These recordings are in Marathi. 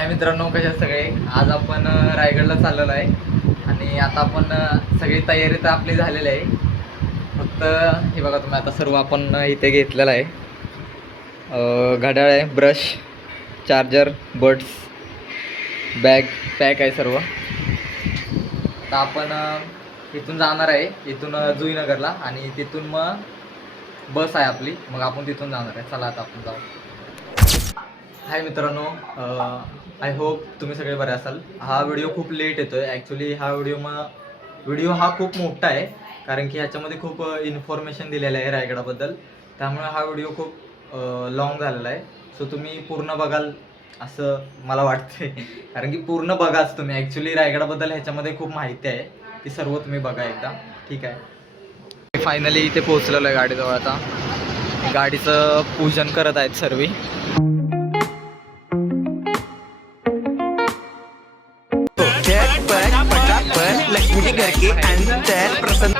हाय मित्रांनो, कशा सगळे. आज आपण रायगडला चाललेलो आहे आणि आता आपण सगळी तयारी तर आपली झालेली आहे. फक्त हे बघा तुम्ही, आता सर्व आपण इथे घेतलेलं आहे. घड्याळ आहे, brush, charger, buds, bag pack आहे सर्व. आता आपण इथून जाणार आहे, इथून जुईनगरला, आणि तिथून मग बस आहे आपली, मग आपण तिथून जाणार आहे. चला आता आपण जाऊ. हाय मित्रांनो, आय होप तुम्ही सगळे बरे असाल. हा व्हिडिओ खूप लेट येतो आहे. ॲक्च्युली हा व्हिडिओ हा खूप मोठा आहे, कारण की ह्याच्यामध्ये खूप इन्फॉर्मेशन दिलेलं आहे रायगडाबद्दल. त्यामुळे हा व्हिडिओ खूप लाँग झालेला आहे. सो तुम्ही पूर्ण बघाल असं मला वाटतंय, कारण की पूर्ण बघाच तुम्ही. ॲक्च्युली रायगडाबद्दल ह्याच्यामध्ये खूप माहिती आहे, ती सर्व तुम्ही बघा एकदा. ठीक आहे. फायनली इथे पोहोचलेलो आहे गाडीजवळ. आता गाडीचं पूजन करत आहेत सर्व. लक्ष्मी घर के अंदर प्रसन्न.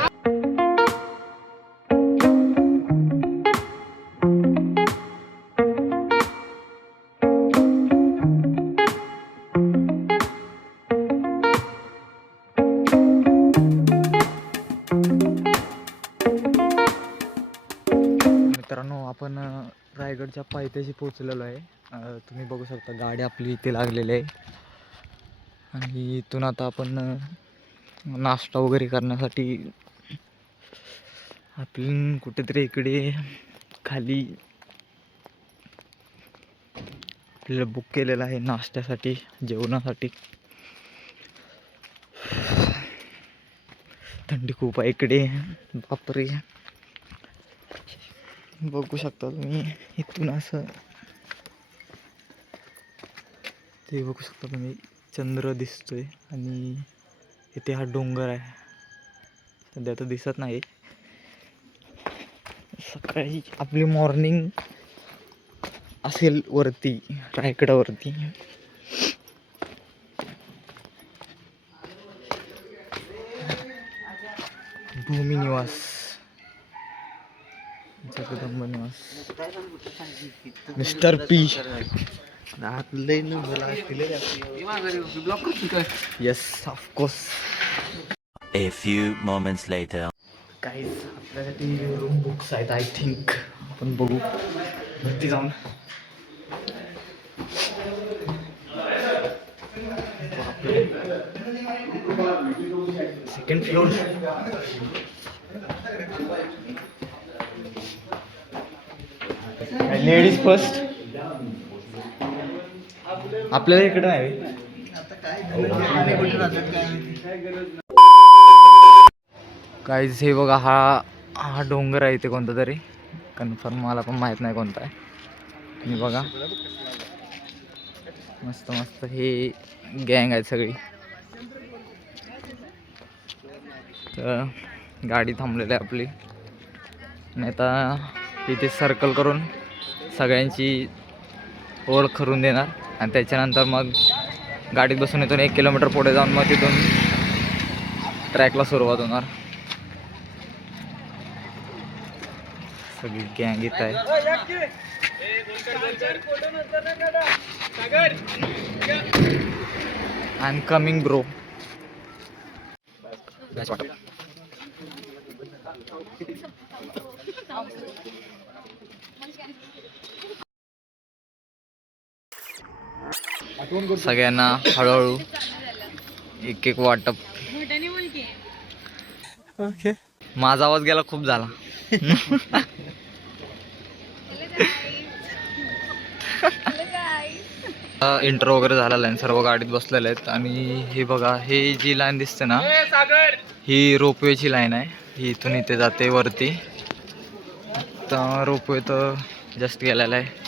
मित्रांनो, आपण रायगडच्या पायथ्याशी पोहोचलेलो आहे. तुम्ही बघू शकता गाडी आपली इथे लागलेली आहे, आणि इथून आता आपण नाश्ता वगैरे करण्यासाठी आपण कुठेतरी इकडे खाली आपल्याला बुक केलेलं आहे नाश्त्यासाठी, जेवणासाठी. थंडी खूप आहे इकडे, बापरे. बघू शकता तुम्ही इथून असं, ते बघू शकता तुम्ही, चंद्र दिसतोय आणि इथे हा डोंगर आहे. सध्या तर दिसत नाही. सकाळी आपली मॉर्निंग असेल वरती, रायगडावरती. भूमी निवास, जगदंब निवास, mister P. Yes, of course. A few moments later. काहीच आपल्यासाठी रूम बुक्स आहेत, आय थिंक. आपण बघू वरती जाऊन. Second floor. Ladies first. आपल्याला इकडे नाही. काहीच, हे बघा, हा डोंगर आहे इथे कोणता तरी. कन्फर्म मला पण माहीत नाही कोणता आहे. तुम्ही बघा, मस्त मस्त हे गँग आहे सगळी. तर गाडी थांबलेली आहे आपली, आणि आता इथे सर्कल करून सगळ्यांची ओळख करून देणार, आणि त्याच्यानंतर मग गाडीत बसून इथून 1 किलोमीटर पुढे जाऊन मग तिथून ट्रॅकला सुरुवात होणार. सगळी गँग येत आहे. I am coming bro. सगळ्यांना हळूहळू एक एक वाटप. ओके, माझा आवाज गेला खूप झाला. इंट्रो वगैरे झालेला आहे, सर्व गाडीत बसलेले आहेत. आणि हे बघा, हे जी लाईन दिसते ना, ही रोपवेची लाईन आहे. ही इथून इथे जाते वरती. आता रोपवे तर जस्ट गेलेला आहे.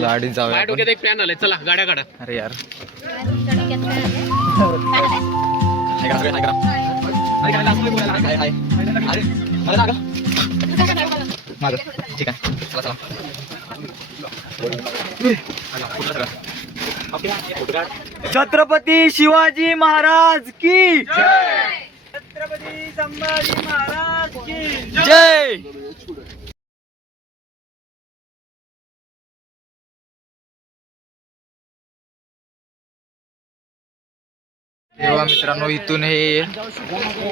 गाडी जाऊया आपण. एक प्लॅन आलाय, चला गाड्या काढा. अरे यार, ठीक आहे, चला चला. छत्रपती शिवाजी महाराज की छत्रपती संभाजी महाराज की जय. तेव्हा मित्रांनो इथून हे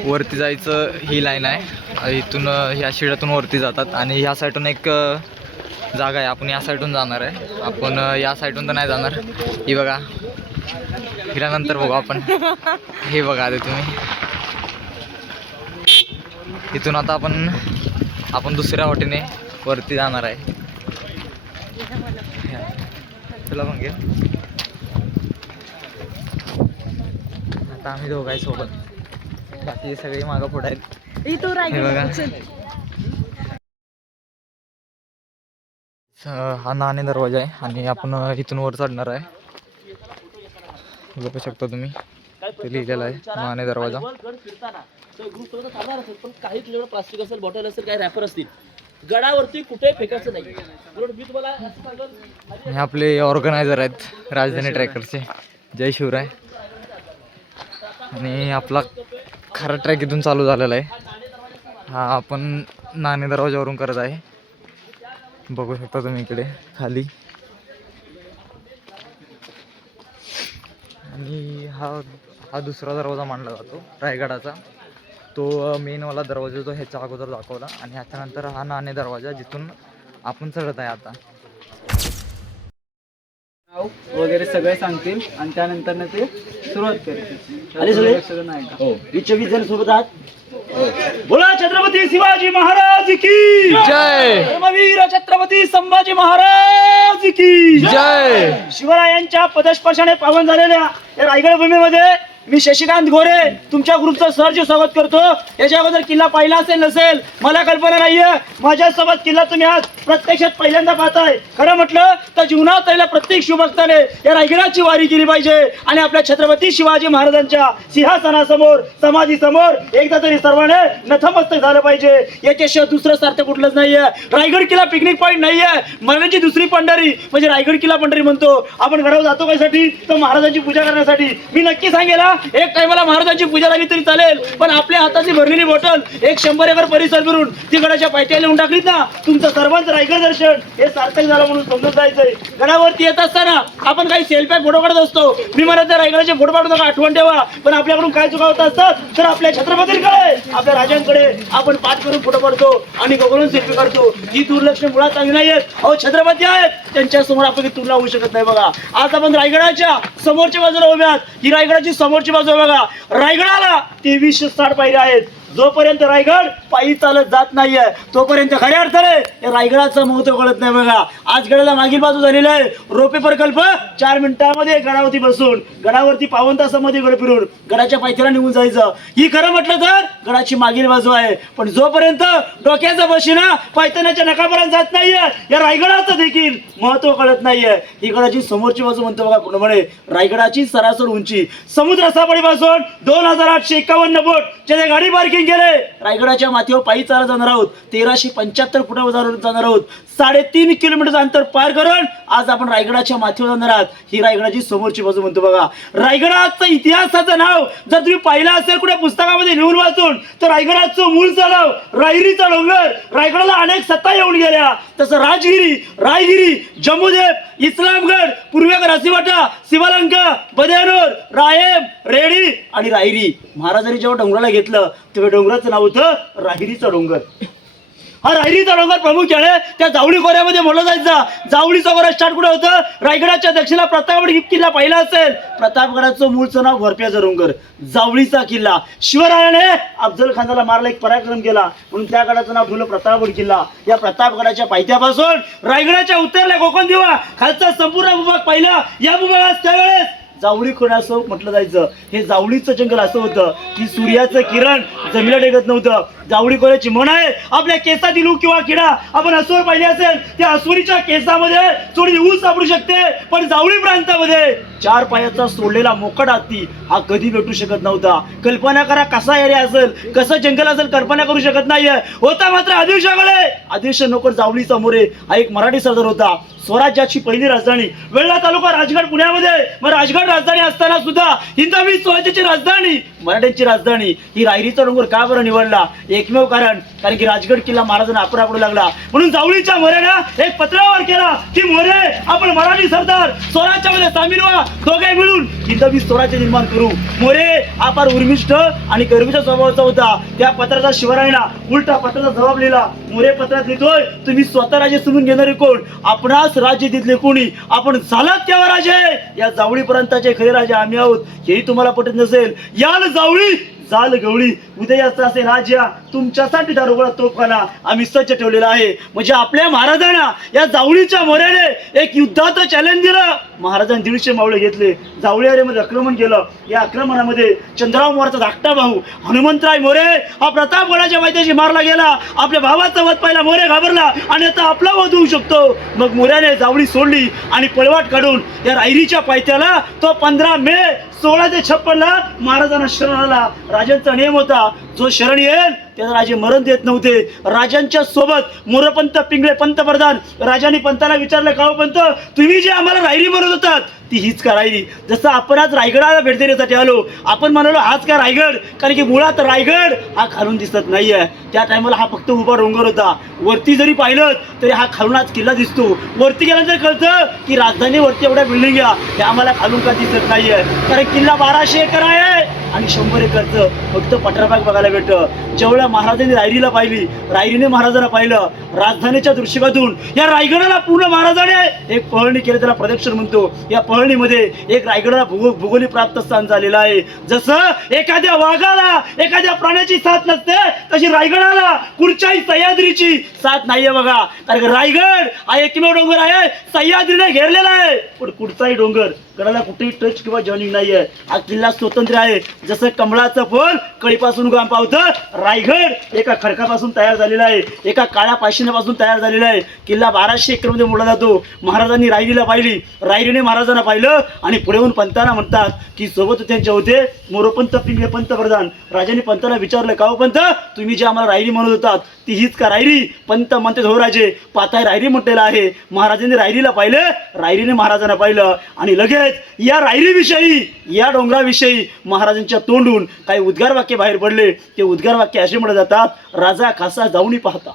वरती जायचं ही लाईन आहे. इथून ह्या शिड्यातून वरती जातात आणि ह्या साईडून एक जागा आहे. आपण या साईडून जाणार आहे. आपण या साईडून तर नाही जाणार. ही बघा, फिरल्यानंतर बघू आपण. हे बघा आले तुम्ही. इथून आता आपण दुसऱ्या वाटेने वरती जाणार आहे. तुला पण घे. आता आम्ही दोघं आहे सोबत, बाकी सगळी मागं पुढे आहेत. हे बघा, हा नाणे दरवाजा आहे आणि आपण इथून वर चढणार आहे. बघू शकता तुम्ही, ते लिहिलेलं आहे नाणे दरवाजा. पण काही तुझ्याकडे प्लास्टिक असेल, बॉटल असेल, काही रॅपर असतील, गडावरती कुठे फेकायचं नाही. मी तुम्हाला असं सांगेन, हे आपले ऑर्गनायझर आहेत राजधानी ट्रॅकरचे, जय शिवराय. आणि आपला खरा ट्रॅक इथून चालू झालेला आहे. हा आपण नाणे दरवाजावरून करत आहे. बघू शकता तुम्ही इकडे खाली. आणि हा दुसरा दरवाजा मानला जातो रायगडाचा. तो मेनवाला दरवाजा जो ह्याच्या अगोदर दाखवला आणि ह्याच्यानंतर हा नाणे दरवाजा जिथून आपण चढत आहे आता. वगैरे सगळे सांगतील आणि त्यानंतर ते सुरुवात करतील. आले सगळे? सगळं नाही का? हो, 20 जण सोबत आहात. बोला छत्रपती शिवाजी महाराज की जय. धर्मवीर छत्रपती संभाजी महाराज की जय. शिवरायांच्या पदस्पर्शाने पावन झालेल्या या रायगड भूमीमध्ये मी शशिकांत गोरे तुमच्या ग्रुपचं सहर्ष स्वागत करतो. याच्या अगोदर किल्ला पाहिला असेल नसेल मला कल्पना नाहीये. माझ्यासोबत किल्ला तुम्ही आज प्रत्यक्षात पहिल्यांदा पाहताय. खरं म्हटलं तर जीवनात पहिल्या प्रत्येक शिवभक्ताने या रायगडाची वारी केली पाहिजे आणि आपल्या छत्रपती शिवाजी महाराजांच्या सिंहासनासमोर, समाधीसमोर एकदा तरी सर्वांनी नतमस्तक झालं पाहिजे. याच्याशिवाय दुसरं सार्थ कुठलंच नाहीये. रायगड किल्ला पिकनिक पॉईंट नाहीये. मनाची दुसरी पंढरी म्हणजे रायगड किल्ला पंढरी म्हणतो आपण. घरावर जातो कशासाठी? तर महाराजांची पूजा करण्यासाठी. मी नक्की सांगेल, एक टायमाला महाराजांची पूजा झाली तरी चालेल, पण आपल्या हाताची भरलेली बॉटल 100 एकर परिसर फिरून ती गडाच्या पायथ्याला लिहून टाकलीत ना, तुमचं सर्वांचं रायगड दर्शन हे सार्थक झालं म्हणून समजून जायचंय. गडावरती येत असताना आपण काही सेल्फी फोटो काढत असतो. मी म्हणत रायगडाचे फोटो काढू नका, आठवण ठेवा. पण आपल्याकडून काय चुका होत असतात तर आपल्या छत्रपतींकडे, आपल्या राजांकडे आपण पाठ करून फोटो काढतो आणि गगरून सेल्फी काढतो. ही दुर्लक्ष मुळात चांगली नाहीये. अहो छत्रपती आहेत, त्यांच्या समोर आपण तुलना होऊ शकत नाही. बघा आज आपण रायगडाच्या समोरच्या बाजूला उभे आहात. ही रायगडाची समोरची बाजू बघा. रायगडाला 2360 पायऱ्या आहेत. जोपर्यंत रायगड पायी चालत जात नाहीये तोपर्यंत खऱ्या अर्थाने या रायगडाचं महत्व कळत नाही. बघा आज गडाला मागील बाजू झालेला आहे. रोपे प्रकल्प 4 मिनिटांमध्ये गडावरती बसून गडावरती 52 तासामध्ये गड फिरून गडाच्या पायथ्याला निघून जायचं. ही खरं म्हटलं तर गडाची मागील बाजू आहे. पण जोपर्यंत डोक्याचा बशिना पायथ्याच्या नकापर्यंत जात नाहीये या रायगडाचं देखील महत्व कळत नाहीये. ही गडाची समोरची बाजू म्हणतो बघा पूर्णपणे. रायगडाची सरासर उंची समुद्र सपाटीपासून 2851 फूट. ज्याने गाडी पार्किंग गेले. रायगडाच्या माथ्यावर पायी चालत जाणार आहोत. 1375 फुटावर जाणार आहोत. 3.5 किलोमीटरचं अंतर पार करून आज आपण रायगडाच्या माथ्यावर जाणार आहात. ही रायगडाची समोरची बाजू म्हणतो बघा. रायगडाचं इतिहासाचं नाव जर तुम्ही पाहिलं असेल कुठे पुस्तकामध्ये लिहून वाचून तर रायगडाचं मूळचं नाव रायरीचा डोंगर. रायगडाला अनेक सत्ता येऊन गेल्या. तसं राजगिरी, रायगिरी, जम्मूदेव, इस्लामगड, पूर्वेकर हसीवाटा, शिवलंका, बदेनूर, रायम, रेडी आणि रायरी. महाराजांनी जेव्हा डोंगराला घेतलं तेव्हा डोंगराचं नाव होतं रायरीचा डोंगर. हा रायरीचा डोंगर प्रमुख आहे. त्या जावळी खोऱ्यामध्ये बोललं जायचं. जावळीचा खोरा स्टार्ट कुठे होतं? रायगडाच्या दक्षिणेला प्रतापगड किल्ला पाहिला असेल. प्रतापगडाचं मूळचं नाव घोरप्याचा डोंगर, जावळीचा किल्ला. शिवरायाने अफजल खानाला मारला, एक पराक्रम केला म्हणून त्या गडाचं नाव ठेवलं प्रतापगड किल्ला. या प्रतापगडाच्या पायथ्यापासून रायगडाच्या उत्तरेला कोकण दिवा खालचा संपूर्ण भूभाग पाहिला. या भूभागात त्यावेळेस जावळी खोरा असं म्हटलं जायचं. हे जावळीचं जंगल असं होतं की सूर्याचं किरण जमिनीला टेकत नव्हतं. जावळी खोऱ्याची म्हण आहे, आपल्या केसातील ऊस किंवा किडा आपण अस्वर पाहिली असेल त्या अस्वरीच्या केसामध्ये थोडी ऊस सापडू शकते, पण जावळी प्रांतामध्ये 4 पायाचा सोडलेला मोकट हत्ती हा कधी भेटू शकत नव्हता. कल्पना करा कसा एरिया असेल, कसं जंगल असेल, कल्पना करू शकत नाहीये. होता मात्र आदिलशाहकडे. आदिलशाह नोकर जावळीचा मोरे हा एक मराठी सरदार होता. स्वराज्याची पहिली राजधानी वेल्हा तालुका राजगड पुण्यामध्ये. मग राजगड राजधानी असताना सुद्धा हिंदवी स्वराज्याची राजधानी मराठ्यांची राजधानी ही रायरीचा डोंगर का बरं निवडला? एकमेव कारण की राजगड किल्ला महाराजांना आपण पडू लागला म्हणून जावळीच्या मोऱ्यानं एक पत्रावर केला की मोरे आपण मराठी सरदार स्वराज्यामध्ये सामील व्हा, दोघे मिळून हिंदवी स्वराज्य निर्माण करू. मोरे हा फार उर्मिष्ठ आणि गर्वीच्या स्वभावाचा होता. त्या पत्राचा शिवरायांना उलटा पत्राचा जबाब लिहिला. मोरे पत्रात लिहितोय, तुम्ही स्वतः राजे समजून घेणारे कोण? आपणास राज्य तिथले कोणी? आपण झालात केव्हा राजे? या जावळी प्रांताचे खरे राजे आम्ही आहोत. हेही तुम्हाला पटत नसेल. याल जावळी जाल गवळी उदयाचा असे राज्य तुमच्यासाठी दारुगोळा तोफखाना आम्ही सज्ज ठेवलेला आहे. म्हणजे आपल्या महाराजांना या जावळीच्या मोऱ्याने एक युद्धाचं चॅलेंज दिलं. महाराजांनी 150 मावळे घेतले, जावळी अरेमध्ये आक्रमण केलं. या आक्रमणामध्ये चंद्रराव मोराचा धाकटा भाऊ हनुमंतराय मोरे हा प्रतापगडाच्या मैदानाशी मारला गेला. आपल्या भावाचा वध पाहिला मोरे घाबरला आणि आता आपला वध होऊ शकतो. मग मोऱ्याने जावळी सोडली आणि पळवाट काढून या रायरीच्या पायथ्याला तो 15 मे 1656 महाराजांना शरण आला. राजांचा नियम होता, जो शरण येईल त्याला राजे मरण देत नव्हते. राजांच्या सोबत मोरपंत पिंगळे पंतप्रधान राजांनी पंताला विचारलं, का हो पंत, तुम्ही जे आम्हाला रायरी म्हणत होतात ती हीच का रायरी? जसं आपण आज रायगडाला भेट देण्यासाठी आलो, आपण म्हणालो हाच का रायगड? कारण की मुळात रायगड हा खालून दिसत नाहीये. त्या टायमाला हा फक्त उभा डोंगर होता. वरती जरी पाहिलं तरी हा खालून आज किल्ला दिसतो. वरती गेल्यानंतर कळतं की राजधानीवरती एवढ्या बिल्डिंग हे आम्हाला खालून का दिसत नाहीये. कारण किल्ला 1200 एकर आहे आणि 100 एकरचं फक्त पठारभाग बघायला भेटतं. जेवढ्या महाराजांनी रायरीला पाहिली, रायरीने महाराजांना पाहिलं, राजधानीच्या दृष्टिकोनातून या रायगडाला पूर्ण महाराजाने एक पहळणी केली, त्याला प्रदक्षिण म्हणतो. या पहळणीमध्ये एक रायगडाला भूगोली प्राप्त स्थान झालेलं आहे. जसं एखाद्या वाघाला एखाद्या प्राण्याची साथ नसते तशी रायगडाला कुठच्याही सह्याद्रीची साथ नाहीये बघा. कारण रायगड हा एकमेव डोंगर आहे सह्याद्रीने घेरलेला आहे, पण कुठचाही डोंगर गडाला कुठेही टच किंवा जॉईनिंग नाहीये. हा किल्ला स्वतंत्र आहे. जसं कमळाचं फळ कळीपासून उगम पावतं, रायगड एका खडकापासून तयार झालेला आहे, एका काळ्या पाषाणापासून तयार झालेला आहे. किल्ला 1200 एकरमध्ये मोडला जातो. महाराजांनी रायरीला पाहिली, रायरीने महाराजांना पाहिलं आणि पुढे येऊन पंतांना म्हणतात की सोबत त्यांचे होते मोरोपंत पिंगळे पंतप्रधान. राजांनी पंतांना विचारलं, का हो पंत, तुम्ही जे आम्हाला रायरी म्हणत होतात ती हीच का रायरी? पंत म्हणते, हो राजे, पाताय रायरी म्हटलेलं आहे. महाराजांनी रायरीला पाहिलं, रायरीने महाराजांना पाहिलं आणि लगेच या रायरीविषयी या डोंगराविषयी महाराजांच्या तोंडून काही उद्गार वाक्य बाहेर पडले. ते उद्गार वाक्य असे म्हणत जातात, राजा खासा जाऊनी पाहता,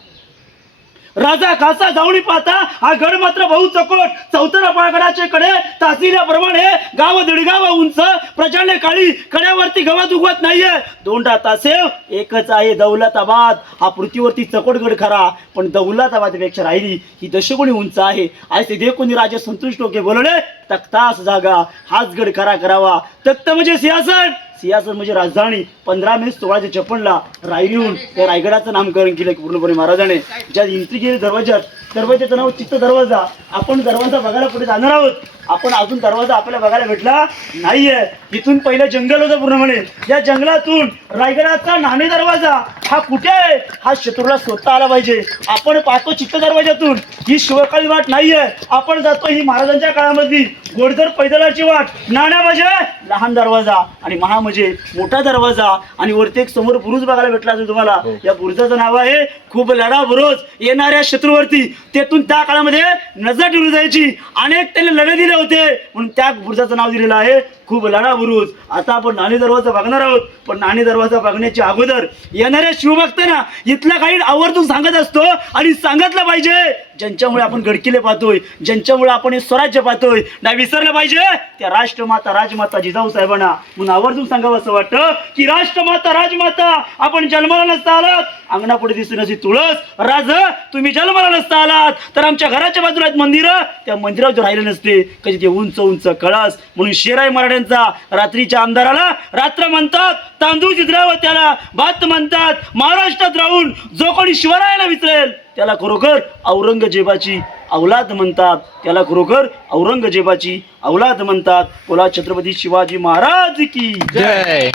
राजा खासा जाऊनी पाहता हा गड मात्र बहु चकोट, चौथरा पाळगडाचे कडे तासिल्याप्रमाणे गाव दीडगाव उंच, प्रचंड काळी, कड्यावरती गवत उगवत नाहीये. 2 तासेव एकच आहे दौलताबाद. हा पृथ्वीवरती चकोट गड खरा, पण दौलताबादपेक्षा रायरी ही दशगुणी उंच आहे. आज ते कोणी राजे संतुष्ट होके बोलले, तख्तास जागा हाच गड खरा करावा. तख्त म्हणजे सिंहासन, सिंहासन म्हणजे राजधानी. 15 मे 1656 रायरीहून त्या रायगडाचं नामकरण केलं पूर्णपणे महाराजाने. ज्या एंट्री केली दरवाजाचं नाव चित्त दरवाजा. आपण दरवाजा बघायला पुढे जाणार आहोत. आपण अजून दरवाजा आपल्याला बघायला भेटला नाहीये. इथून पहिलं जंगल होतं पूर्णपणे. या जंगलातून रायगडाचा नाणे दरवाजा हा कुठे आहे? हा शत्रूला स्वतः आला पाहिजे. आपण पाहतो चित्त दरवाजातून ही शिवकाळी वाट नाहीये. आपण जातो ही महाराजांच्या काळामधली गोडधर पैदलाची वाट. नाण्या म्हणजे लहान दरवाजा आणि महा म्हणजे मोठा दरवाजा. आणि वरती एक समोर बुरुज बघायला भेटला असेल तुम्हाला. या बुरुजाचं नाव आहे खूप लढा बुरुज. येणाऱ्या शत्रूवरती तेथून त्या काळामध्ये नजर ठेवली जायची. अनेक त्यांनी लढे दिले होते म्हणून त्या बुरुजाचं नाव दिलेलं आहे खूप लढा बुरुज. आता आपण नाणे दरवाजा बघणार आहोत. पण नाणे दरवाजा बघण्याच्या अगोदर येणाऱ्या शिवभक्तांना इथला काही आवर्जून सांगत असतो आणि सांगितलं पाहिजे, ज्यांच्यामुळे आपण गडकिल्ले पाहतोय, ज्यांच्यामुळे आपण हे स्वराज्य पाहतोय, नाही विसरलं पाहिजे त्या राष्ट्रमाता राजमाता जिजाऊ साहेबांना. म्हणून आवर्जून सांगावं असं वाटतं की राष्ट्रमाता राजमाता आपण जन्माला नसता आलात, अंगणापुढे दिसून अशी तुळस, राज तुम्ही जन्माला नसता आलात तर आमच्या घराच्या बाजूला आहेत मंदिरं, त्या मंदिरावर जो राहिले नसते कधी ते उंच उंच कळस. म्हणून शेराई मराठ्यांचा रात्रीच्या अंधाराला रात्र म्हणतात, तांदूळ चित्रावं त्याला भात म्हणतात. महाराष्ट्रात राहून जो कोणी शिवरायाला विसरेल त्याला खरोखर औरंगजेबाची औलाद म्हणतात. त्याला खरोखर औरंगजेबाची औलाद म्हणतात. बोला छत्रपती शिवाजी महाराज की जय.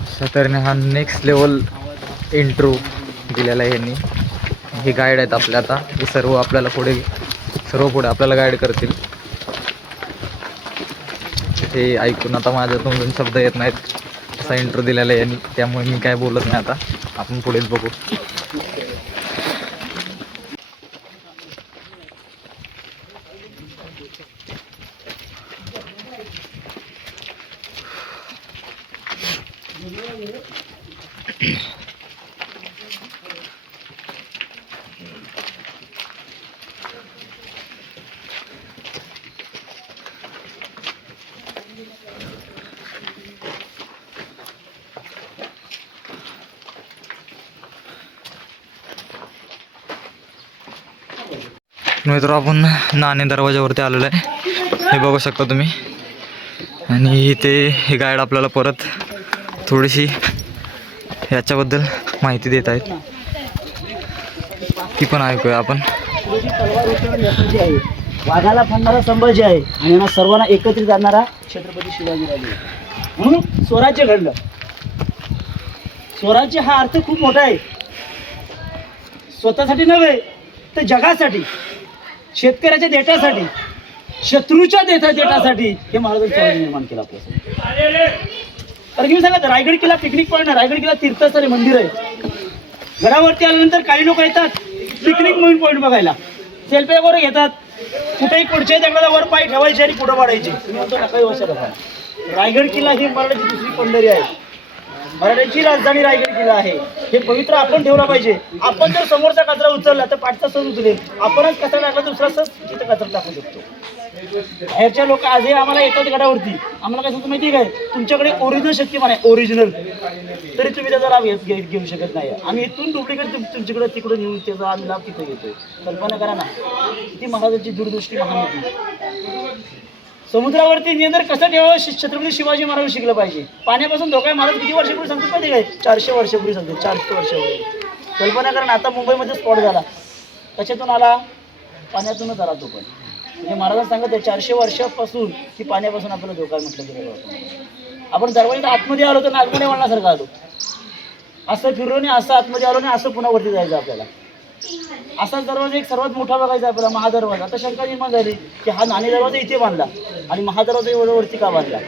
अशा तऱ्हेने हा नेक्स्ट लेवल इंट्रो दिलेला आहे यांनी. हे गाईड आहेत आपल्या आता, हे सर्व आपल्याला पुढे आपल्याला गाईड करतील. हे ऐकून आता माझ्या तोंडून शब्द येत नाहीत, असा इंट्रो दिलेला आहे यांनी, त्यामुळे मी काय बोलत नाही. आता आपण पुढेच बघू. मित्र आपण नाणे दरवाजावरती आलेलो आहे, हे बघू शकता तुम्ही. आणि इथे हे गाईड आपल्याला परत थोडीशी याच्याबद्दल माहिती देत आहेत, ती पण ऐकूया आपण. तलवार उचलून आहे, वाघाला फाडणारा संभाजी आहे आणि यांना सर्वांना एकत्रित आणणारा छत्रपती शिवाजीराजे. म्हणून स्वराज्य घडलं. स्वराज्य हा अर्थ खूप मोठा आहे, स्वतःसाठी नव्हे तर जगासाठी, शेतकऱ्याच्या देठासाठी, शत्रूच्या देठासाठी हे महाराजांनी स्वराज्य निर्माण केलं आपल्यासाठी. कारण की सांगा, रायगड किल्ला पिकनिक पॉईंट आहे, रायगड किल्ला तीर्थस्थळ मंदिर आहे. गडावरती आल्यानंतर काही लोक येतात पिकनिक म्हणून पॉईंट बघायला, सेल्फी वगैरे घेतात, कुठेही पुढच्या दगडाला वर पाय ठेवायचे आणि पुढे वाढायचे. तुम्ही म्हणतो नका वर्षाला. रायगड किल्ला ही मराठीची दुसरी पंढरी आहे, मराठ्यांची राजधानी रायगड किल्ला आहे. हे पवित्र आपण ठेवला पाहिजे. आपण जर समोरचा कचरा उचलला तर पाठचा सण उचलेल, आपणच कचरा टाकला दुसरा सण तिथं कचरा टाकू शकतो. बाहेरच्या लोक आजही आम्हाला येतात गडावरती, आम्हाला काय सांगतो माहिती आहे काय, तुमच्याकडे ओरिजिनल शक्तिमान आहे, ओरिजिनल, तरी तुम्ही त्याचा लाभ घेऊ शकत नाही. आम्ही इथून डुप्लिकेट तुमच्याकडे तिकडे नेऊन त्याचा आम्ही लाभ तिथे घेतोय. कल्पना करा ना, किती महाराजांची दूरदृष्टी महान होती. समुद्रावरती नियंत्रण कसं ठेवावं छत्रपती शिवाजी महाराज शिकलं पाहिजे. पाण्यापासून धोका आहे. महाराज किती वर्षापूर्वी सांगतो माहिती काय, 400 वर्षापूर्वी सांगतो, 400 वर्षापूर्वी. कल्पना करा ना, आता मुंबईमध्ये स्पॉट झाला, कशातून आला, पाण्यातूनच आला तो पण. म्हणजे महाराज सांगत आहे 400 वर्षापासून की पाण्यापासून आपल्याला धोका म्हटलं गेलं. आपण दरवाजा आतमध्ये आलो तर नागमोडे वळण्यासारखं आलो, असं फिरलो नाही, असं आतमध्ये आलो नाही, असं पुन्हा वरती जायचं आपल्याला. असाच दरवाजा एक सर्वात मोठा बघायचा आपल्याला, महादरवाजा. आता शंका निर्माण झाली की हा नाणे दरवाजा इथे बांधला आणि महादरवाजा वरती का बांधला.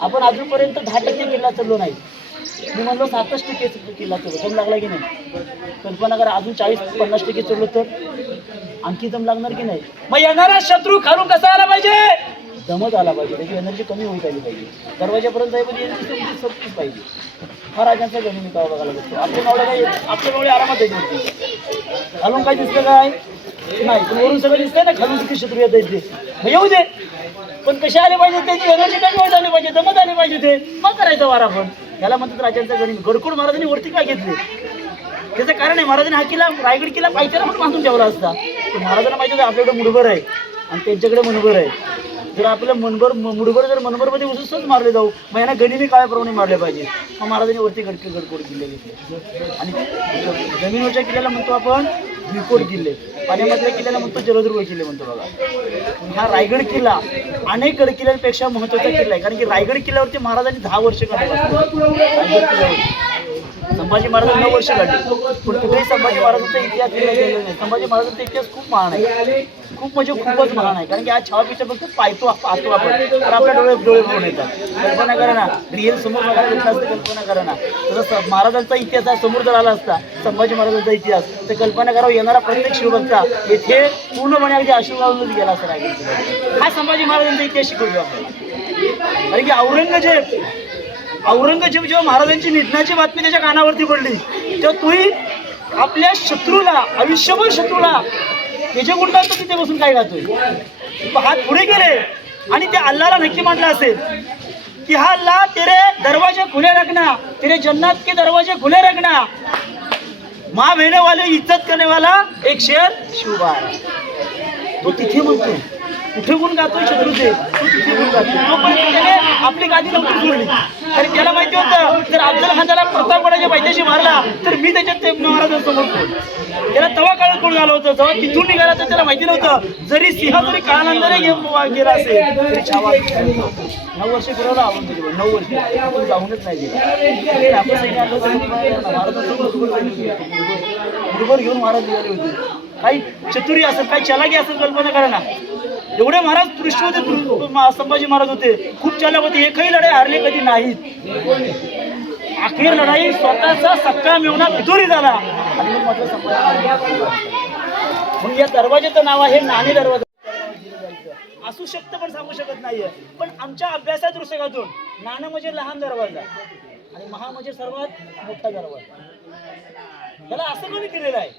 आपण अजूनपर्यंत 10% किल्ला चढलो नाही. मी म्हणलो 67% किल्ला चढलो, दम लागला की नाही. कल्पना करा, अजून 40-50% चढलो तर आणखी दम लागणार की नाही. मग येणारा शत्रू खालून कसा आला पाहिजे, दमत आला पाहिजे, त्याची एनर्जी कमी होत आली पाहिजे. दरवाजापर्यंत जाईपर्यंत एनर्जी संपलीच पाहिजे. हा राजांचा गणी मी काय बघायला बघतो. आपल्या मावळे काय, आपल्या मावळे आरामात येते. खालून काय दिसतं काय नाही, पण वरून सगळं दिसतंय ना, खालून किती शत्रू येत आहेत ते येऊ दे, पण कसे आले पाहिजे, त्याची एनर्जी कमी होत आली पाहिजे, दमत आली पाहिजे, ते मग करायचं वार आपण. याला म्हणतात राजांचा गणी. गडकोड महाराजांनी वरती काय घेतले, त्याचं कारण आहे, महाराजांनी हा किल्ला रायगड किल्ला पायथ्याला पण बांधून ठेवला असता. पण महाराजांना माहिती होतं आपल्याकडे मुठभर आहे आणि त्यांच्याकडे मनभर आहे. जर आपल्याला मुठभर जर मनभरमध्ये उसच मारले जाऊ, मग यांना गनिमी काळाप्रमाणे मारले पाहिजे. मग महाराजांनी वरती गडकोड किल्ले घेतले. आणि जमिनीवरच्या किल्ल्याला म्हणतो आपण विकोट किल्ले, पाण्यामधल्या किल्ल्याला म्हणतो जलदुर्ग किल्ले म्हणतो बघा. हा रायगड किल्ला अनेक गड किल्ल्यांपेक्षा महत्त्वाचा किल्ला आहे. कारण की रायगड किल्ल्यावरती महाराजांनी 10 वर्ष काढले. रायगड किल्ल्यावरती संभाजी महाराजांनी 9 वर्ष काढली. पण कुठेही संभाजी महाराजांचा इतिहास गेलेला नाही. संभाजी महाराजांचा इतिहास खूप महान आहे, खूप म्हणजे खूपच महान आहे. कारण की आज छावा पिक्चर फक्त पाहतो आपण, तर आपल्या डोळे भरून येतात. कल्पना करा ना, रिअल समोर बघायला भेटला असतं, कल्पना करा ना. तसं महाराजांचा इतिहास हा समोर जर आला असता, संभाजी महाराजांचा इतिहास, तर कल्पना करा येणारा प्रत्येक शिवभक्ता येथे पूर्णपणे अगदी आशीर्वादानेच गेला असता. रायगड हा संभाजी महाराजांचा इतिहास शिकवतो आपल्याला. कारण की औरंगजेब जेव्हा महाराजांची निधनाची बातमी त्याच्या कानावरती पडली, तेव्हा तोही आपल्या शत्रूला, आयुष्यभर शत्रूला त्याचे गुण गातो, तिथे बसून काय गातोय. हात पुढे गेले आणि त्या अल्लाला नक्की म्हटलं असेल की हा अल्लाह तेरे दरवाजे खुले रखना, तेरे जन्नत के दरवाजे खुले रखना, माँ बहने वाले इज्जत करने वाला एक शेर शिवबार. तो तिथे म्हणतो, कुठे गुण गातोय शत्रूचे, तो तिथे गुण गातो. तोपर्यंत त्याने आपली गादी नव्हती सोडली. कारण त्याला माहिती होतं जर अफजल खानाला प्रतापगडाच्या पायथ्याशी मारला तर मी त्याच्यात महाराजांसमोर कोण. त्याला तवा काळ कोण झालं होतं, जेव्हा तिथून निघाला तर त्याला माहिती नव्हतं जरी सिंह जरी काळानंतरे गेला असेल तरी छावा 9 वर्ष फिरवला आपण त्याच्यावर. 9 वर्ष आपण जाऊनच नाही गेला. आपण मुठभर घेऊन महाराज निघाले होते. काही चतुरी असेल, काही चलाकी असेल, कल्पना करा ना. एवढे महाराज दृष्टी होते, संभाजी महाराज होते, खूप चालक होते, एकही लढाई हारले कधी नाहीत. अखेर लढाई स्वतःचा सक्का मिळवणा पितुरी झाला आणि मग म्हटलं संभाजी. मग या दरवाजाचं नाव आहे नाणे दरवाजा. असू शकतं पण सांगू शकत नाहीये. पण आमच्या अभ्यासाच्या दृष्टिकोनातून नाणं म्हणजे लहान दरवाजा आणि महा म्हणजे सर्वात मोठा दरवाजा. त्याला असं कोणी केलेलं आहे.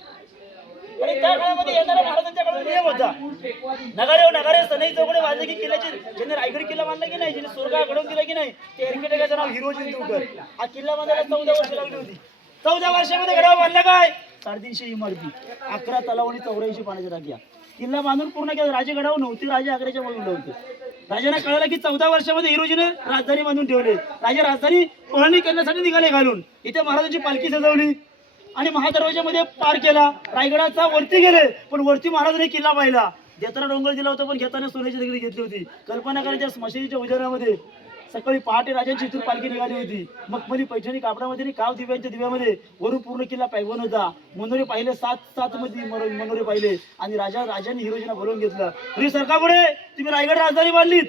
आणि त्या काळामध्ये येणारा महाराजांच्या काळात नियम होता. नगारे सनई चौकडे बांधले की किल्ल्याचे ज्याने रायगड किल्ला बांधला की नाही, ज्याने सोरगा घडवून दिला की नाही, ते एरकेटेकाचं नाव हिरो जिंतूरकर. हा किल्ला बांधायला 14 वर्ष लागली होती. 14 वर्षामध्ये गडावर बांधला काय 350 इमारती, 11 तलाव आणि 84 पाण्याच्या टाक्या. किल्ला बांधून पूर्ण केला. राजे गडावर नव्हते, राजे आग्र्याच्या बाजूला होते. राजांना कळलं की 14 वर्षामध्ये हिरोजीने राजधानी बांधून ठेवले. राजे राजधानी पळणी करण्यासाठी निघाले घालून. इथे महाराजांची पालखी सजवली आणि महादरवाजामध्ये पार केला. रायगडाचा वरती गेले, पण वरती महाराजांनी किल्ला पाहिला. देताना डोंगर दिला होता, पण घेताना सोन्याची दगडी घेतली होती. कल्पना करायच्या स्मशानीच्या उजाडामध्ये सकाळी पहाटे राजांची इथून पालखी निघाली होती. मखमली पैठणी कापडामध्ये काव दिव्यांच्या दिव्यामध्ये वरून पूर्ण किल्ला पैगवण होता. मनोरे पाहिले 7 मध्ये मनोरे पाहिले आणि राजांनी हिरोजींना बोलवून घेतलं. तरी सरकारपुढे तुम्ही रायगड राजधानी बांधलीत,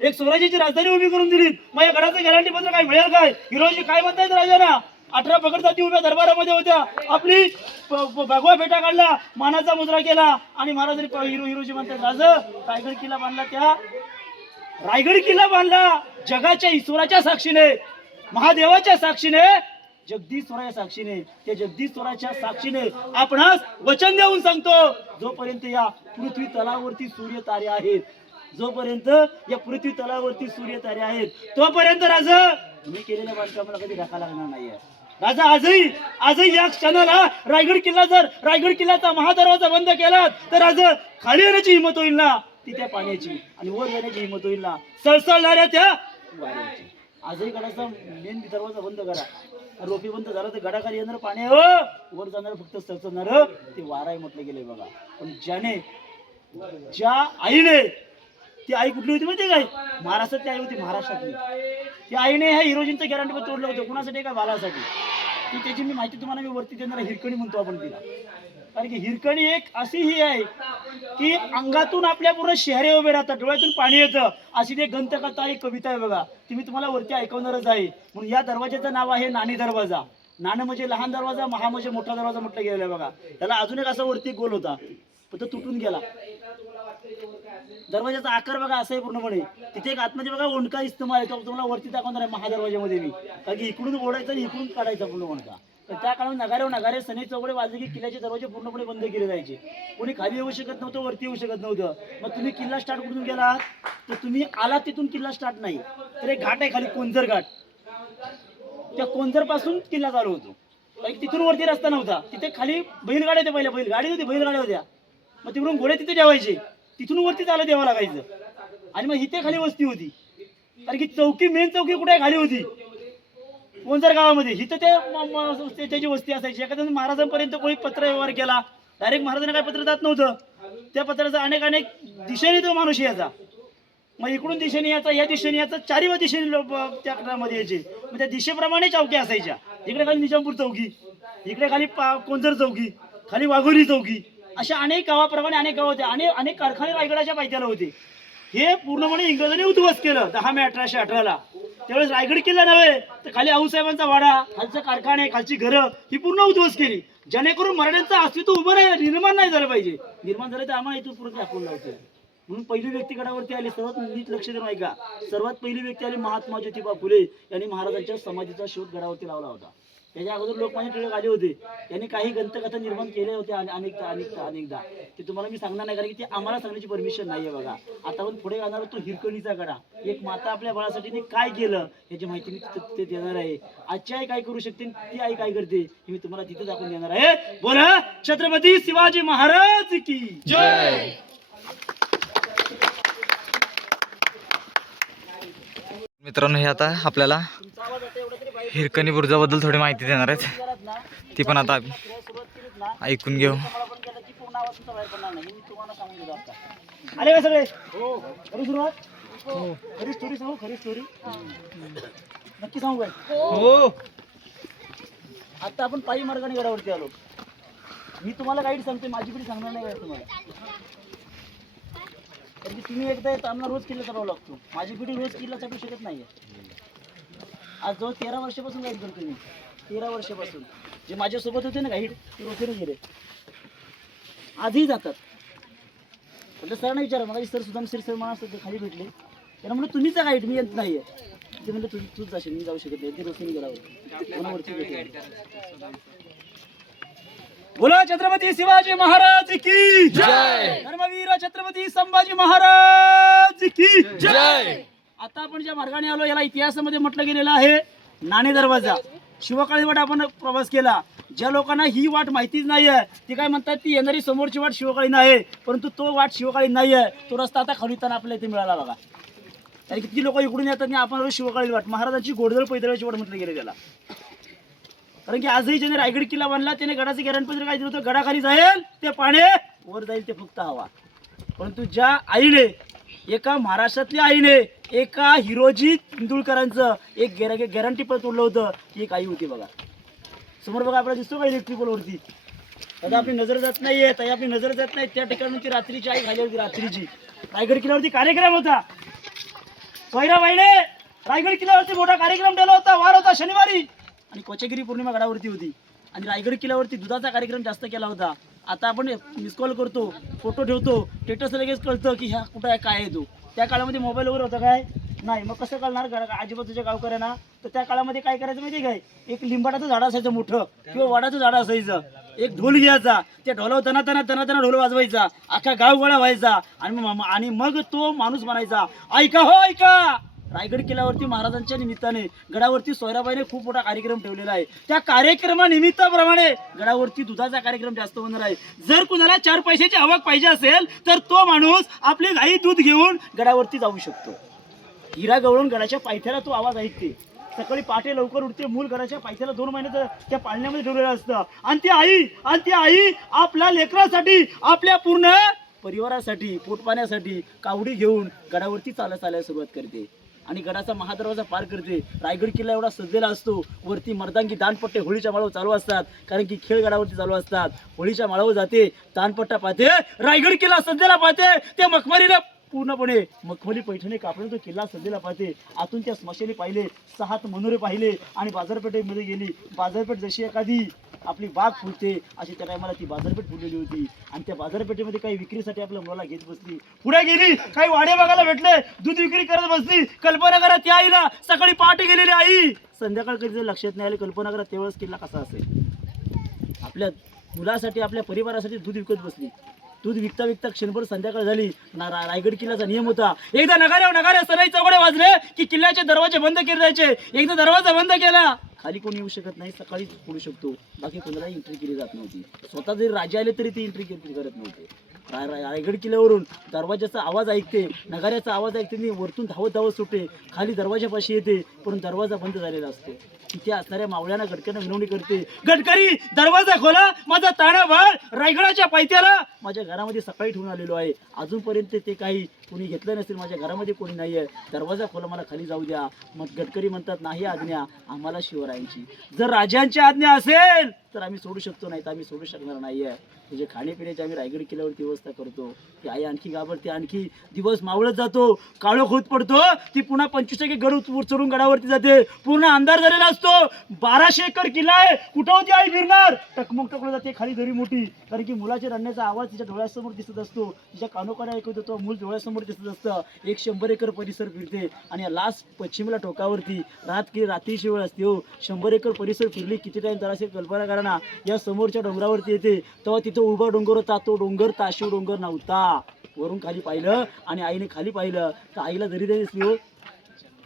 एक स्वराज्याची राजधानी उभी करून दिलीत, मग या गडाचं गॅरंटी पत्र काय मिळेल काय? हिरोजी काय म्हणतायत राजांना? 18 पगड जाती उभ्या दरबारामध्ये होत्या. आपली भगवा फेटा काढला, मानाचा मुद्रा केला आणि महाराजांनी हिरोजी म्हणतात राजा रायगड किल्ला बांधला. त्या रायगड किल्ला बांधला जगाच्या ईश्वराच्या साक्षीने, महादेवाच्या साक्षीने, जगदीश्वराच्या साक्षीने. त्या जगदीश्वराच्या साक्षीने आपणास वचन देऊन सांगतो, जोपर्यंत या पृथ्वी तलावरती सूर्य तारे आहेत, जोपर्यंत या पृथ्वी तलावरती सूर्य तारे आहेत, तोपर्यंत राजा मी केलेल्या बांधकामाला कधी धक्का लागणार नाहीये. राजा आजही या क्षणाला रायगड किल्ल्याचा महादरवाजा बंद केला तर राजा खाली येण्याची हिंमत होईल ना, ती त्या पाण्याची, आणि वर येण्याची हिंमत होईल ना सळसळणाऱ्या त्या वाऱ्याची. आजही गडाचा मेन दरवाजा बंद करा. रोपी बंद झाला तर गडाखाली येणार पाणी वर जाणार फक्त सळसळणार ते वारा आहे म्हटलं गेलंय बघा. पण ज्या आईने, ती आई कुठली होती माहिती काय? महाराष्ट्रातली आई होती, महाराष्ट्रातली. त्या आईने ह्या हिरोजींचं गॅरंटी पण तोडलं होतं. कुणासाठी? काय बालासाठी. ती त्याची मी माहिती तुम्हाला मी वरती देणार. हिरकणी म्हणतो आपण तिला, कारण की हिरकणी एक अशी ही आहे की अंगातून आपल्या पूर्ण शहरे उभे राहतात, डोळ्यातून पाणी येतं, अशी ते ग्रंथकथा एक कविता आहे बघा. ती मी तुम्हाला वरती ऐकवणारच आहे. म्हणून या दरवाजाचं नाव आहे नाणी दरवाजा. नाणं म्हणजे लहान दरवाजा, महा म्हणजे मोठा दरवाजा म्हटलं गेलेला आहे बघा. त्याला अजून एक असा वरती गोल होता, पण तो तुटून गेला. दरवाजाचा आकार बघा असा आहे पूर्णपणे. तिथे एक आतमध्ये बघा ओंडका इस्तेमाल आहे, तो तुम्हाला वरती दाखवणार आहे महादरवाजामध्ये मी, कारण की इकडून ओढायचा आणि इकडून काढायचा पूर्ण ओंडका. तर त्या काळात नगारे सनई चौकडे वाजले की किल्ल्याचे दरवाजे पूर्णपणे बंद केले जायचे. कोणी खाली येऊ शकत नव्हतं, वरती येऊ शकत नव्हतं. मग तुम्ही किल्ला स्टार्ट कुठून गेलात तर तुम्ही आलात तिथून किल्ला स्टार्ट नाही, तर एक घाट आहे खाली कोंजर घाट. त्या कोंजर पासून किल्ला चालू होतो. तिथून वरती रस्ता नव्हता. तिथे खाली बैलगाड्या होत्या, पहिल्या बैलगाडी होती, बैलगाड्या होत्या. मग तिकडून घोडे तिथे ठेवायचे, तिथून वरती चालत यावं लागायचं. आणि मग इथे खाली वस्ती होती, कारण की चौकी, मेन चौकी कुठे खाली होती कोंजर गावामध्ये. इथं ते त्याची वस्ती असायची. एखाद्या महाराजांपर्यंत कोणी पत्र व्यवहार केला, डायरेक्ट महाराजांना काय पत्र जात नव्हतं. त्या पत्राचा अनेक दिशेने तो माणूस यायचा. मग इकडून दिशेने यायचा, या दिशेने यायचा, चारी दिशेने लोक त्या मध्ये यायचे. मग त्या दिशेप्रमाणे चौकी असायच्या. इकडे खाली निजामपूर चौकी, इकडे खाली कोंजर चौकी, खाली वाघोली चौकी, अशा अनेक गावाप्रमाणे अनेक गाव होते. आणि अनेक कारखाने रायगडाच्या पायथ्याला होते. हे पूर्णपणे इंग्रजांनी उद्ध्वस्त केलं 10 मे 1818ला. त्यावेळेस रायगड किल्ला नव्हे तर खाली आऊसाहेबांचा वाडा, खालचे कारखाने, खालची घरं ही पूर्ण उद्ध्वस्त केली, जेणेकरून मराठ्यांचं अस्तित्व उभं नाही, निर्माण नाही झालं पाहिजे. निर्माण झालं तर आम्हाला इथून पुढे दाखवून लावतो. म्हणून पहिली व्यक्ती गडावरती आली, सर्वात नीट लक्ष देऊन ऐका, सर्वात पहिली व्यक्ती आली महात्मा ज्योतिबा फुले यांनी महाराजांच्या समाधीचा शोध गडावरती लावला होता. त्याच्या अगोदर लोकमान्य टिळक आले होते, त्यांनी काही ग्रंथकथा निर्माण केले होते अनेकदा. ते तुम्हाला मी सांगणार नाही, कारण की ते आम्हाला सांगण्याची परमिशन नाही आहे बघा. आता आपण पुढे जाणार तो हिरकणीचा गडा. एक माता आपल्या बाळासाठी काय केलं याची माहिती मी तिथे देणार आहे. आजची आई काय करू शकते, ती आई काय करते हे मी तुम्हाला तिथे दाखवून देणार आहे. बोला छत्रपती शिवाजी महाराज की जय. मित्रांनो, हे आता आपल्याला हिरकणी बुरुजाबद्दल थोडी माहिती देणार आहेत, ती पण आता ऐकून घेऊ. आले का सगळे? खरी सुरुवात, खरी स्टोरी सांगू, खरी स्टोरी नक्की सांगू काय? हो. आता आपण पायी मार्गाने गडावरती आलो. मी तुम्हाला गाईड सांगते, माझी पिढी सांगणार नाही तुम्हाला, कारण की तुम्ही एकदा येत आम्हाला रोज किल्ला चढवावा लागतो. माझी पिढी रोज किल्ला चढवू शकत नाहीये. आज जवळ 13 वर्षापासून गाईड करतो मी. 13 वर्षापासून जे माझ्यासोबत होते ना गाईड, ते रोजने गेले, आजही जातात. तर सरांना विचारा मला सर सुदामशीर सर मला असं खाली भेटले त्यांना म्हणलं तुम्हीच गाईड मी येत नाही आहे ते म्हणलं तूच जाशील मी जाऊ शकत नाही ते रस्त्याने गेल्यावर कोणावरती भेटले. बोला छत्रपती शिवाजी महाराज की जय. धर्मवीर छत्रपती संभाजी महाराज की जय. आता आपण ज्या मार्गाने आलो याला इतिहासामध्ये म्हटलं गेलेलं आहे नाणे दरवाजा. शिवकाळी वाट आपण प्रवास केला. ज्या लोकांना ही वाट माहितीच नाही आहे ते काय म्हणतात ती येणारी समोरची वाट शिवकाळी नाही, परंतु तो वाट शिवकाळी नाही आहे. तो रस्ता आता खालीताना आपल्याला इथे मिळाला बघा. आणि किती लोक इकडून येतात आणि आपण शिवकाळी वाट महाराजांची गोडदळ पैदळाची वाट म्हटलं गेले त्याला. कारण की आजही ज्याने रायगड किल्ला बांधला त्याने गडाचे गॅरंटीपत्र काय दिलं होतं गडाखाली जाईल ते पाणी वर जाईल ते फक्त हवा. परंतु ज्या आईने एका महाराष्ट्रातल्या आईने एका हिरोजी इंदुळकरांचं एक गॅरंटी पत्र तोडलं होतं ती एक आई होती बघा. समोर बघा आपल्याला दिसतो का इलेक्ट्रिक पोलवरती. आता आपली नजर जात नाहीये ताई आपली नजर जात नाही त्या ठिकाणी ती रात्रीची आई खाली होती. रात्रीची रायगड किल्ल्यावरती कार्यक्रम होता. सोयराबाईने रायगड किल्ल्यावरती मोठा कार्यक्रम ठेवला होता. वार होता शनिवारी आणि कोचगिरी पौर्णिमा गडावरती होती आणि रायगड किल्ल्यावरती दुधाचा कार्यक्रम जास्त केला होता. आता आपण मिस कॉल करतो फोटो ठेवतो स्टेटस लगेच कळतं की ह्या कुठं आहे काय आहे तो. त्या काळामध्ये मोबाईल वगैरे होता काय नाही. मग कसं कळणार आजूबाजूच्या गावकऱ्यांना. तर त्या काळामध्ये काय करायचं माहिती काय एक लिंबाडाचं झाड असायचं मोठं किंवा वडाचं झाड असायचं. एक ढोल घ्यायचा त्या ढोलावर तना ढोल वाजवायचा अख्खा गाव गोळा व्हायचा आणि मग तो माणूस म्हणायचा ऐका हो ऐका. रायगड किल्ल्यावरती महाराजांच्या निमित्ताने गडावरती सोयराबाईने खूप मोठा कार्यक्रम ठेवलेला आहे. त्या कार्यक्रमानिमित्ताप्रमाणे गडावरती दुधाचा कार्यक्रम जास्त होणार आहे. जर कुणाला 4 पैशाची आवक पाहिजे असेल तर तो माणूस आपली गाई दूध घेऊन गडावरती जाऊ शकतो. हिरा गवळून गडाच्या पायथ्याला तो आवाज ऐकते. सकाळी पहाटे लवकर उठते. मूल गडाच्या पायथ्याला 2 महिने त्या पाळण्यामध्ये ठेवलेलं असतं आणि ती आई आपल्या लेकरासाठी आपल्या पूर्ण परिवारासाठी पोटपाण्यासाठी कावडी घेऊन गडावरती चालायला सुरुवात करते आणि गडाचा महादरवाजा पार करते. रायगड किल्ला एवढा सजलेला असतो. वरती मर्दांगी दानपट्टे होळीच्या माळावर चालू असतात कारण की खेळ गडावरती चालू असतात. होळीच्या माळावर जाते दानपट्टा पाहते रायगड किल्ला सजलेला पाहते. ते मखमलीला पूर्णपणे मखमली पैठणी कापडून तो किल्ला सजलेला पाहते. आतून त्या स्मशानी पाहिले 6 मनोरे पाहिले आणि बाजारपेठेमध्ये गेली. बाजारपेठ जशी एखादी आपली बाग फुलते अशी त्या टायमाला ती बाजारपेठ फुललेली होती आणि त्या बाजारपेठेमध्ये काही विक्रीसाठी आपल्या मुलाला घेत बसली. पुढे गेली काही वाडे बघायला भेटले दूध विक्री करत बसली. कल्पना करा त्या आईला सकाळी पहाटे गेलेली आई संध्याकाळ कधी जर लक्षात नाही आले कल्पना करा त्यावेळेस किल्ला कसा असेल. आपल्या मुलासाठी आपल्या परिवारासाठी दूध विकत बसली. दूध विकता क्षणभर संध्याकाळ झाली. रायगड किल्ल्याचा नियम होता एकदा नगाऱ्या सराई चौघडे वाजले की किल्ल्याचे दरवाजे बंद केले जायचे. एकदा दरवाजा बंद केला खाली कोणी येऊ शकत नाही. सकाळीच पडू शकतो. बाकी कोणालाही एंट्री केली जात नव्हती. स्वतः जरी राजे आले तरी ती एंट्री करत नव्हते. रायगड किल्ल्यावरून दरवाजाचा आवाज ऐकते नगाऱ्याचा आवाज ऐकते वरतून धावत सुटते खाली दरवाजापाशी येते पण दरवाजा बंद झालेला असतो. तिथे असणाऱ्या मावळ्यांना गडकऱ्यांना विनवणी करते गडकरी दरवाजा खोला माझा ताणा भार रायगडाच्या पायथ्याला माझ्या घरामध्ये सकाळी ठेवून आलेलो आहे. अजूनपर्यंत ते काही कोणी घेतलं नसेल. माझ्या घरामध्ये कोणी नाही आहे. दरवाजा खोला मला खाली जाऊ द्या. मग गडकरी म्हणतात नाही आज्ञा आम्हाला शिवरायांची. जर राजांची आज्ञा असेल तर आम्ही सोडू शकतो नाही तर आम्ही सोडू शकणार नाही आहे. म्हणजे खाण्यापिण्याची आम्ही रायगड किल्ल्यावरती व्यवस्था करतो. ती आई आणखी घाबरते. आणखी दिवस मावळत जातो. काळोख होत पडतो. ती पुन्हा 25% गड चढून गडावरती जाते. पूर्ण अंधार झालेला असतो. 1200 एकर किल्ला आहे. कुठं होती आई फिरणार टकमक टकलं जाते खाली दरी मोठी कारण की मुलाच्या रडण्याचा आवाज तिच्या डोळ्यासमोर दिसत असतो. तिच्या कानोकाने ऐकत होतो. मूल डोळ्यासमोर दिसत असतं. एक 100 एकर परिसर फिरते आणि लास्ट पश्चिमेला टोकावरती रात्रीची वेळ असते. हो 100 एकर परिसर फिरली किती टाइम तर असेल कल्पना करा ना. या समोरच्या डोंगरावरती येते तेव्हा तिथं उभा डोंगर होता. तो डोंगर ताशिव डोंगर नव्हता. वरून खाली पाहिलं आणि आईने खाली पाहिलं तर आईला दरी दिसली. हो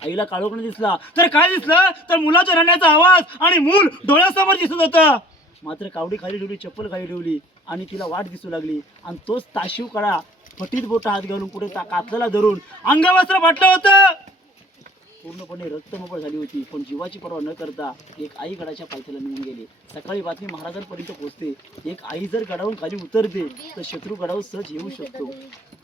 आईला काळोखणे दिसला तर काय दिसलं तर मुलाच्या रडण्याचा आवाज आणि मूल डोळ्यासमोर दिसत होतं. मात्र कावडी खाली ठेवली चप्पल खाली ठेवली आणि तिला वाट दिसू लागली आणि तोच ताशिव काळा फटीत बोटा हात घालून कुठे कातला धरून अंगवस्त्र फाटलं होतं. पूर्णपणे रक्तमोकळ झाली होती पण जीवाची पर्वा न करता एक आई गडाच्या पायथ्याला निघून गेली. सकाळी बातमी महाराजांपर्यंत पोहोचते. एक आई जर गडावरून खाली उतरते तर शत्रू गडावर सहज येऊ शकतो.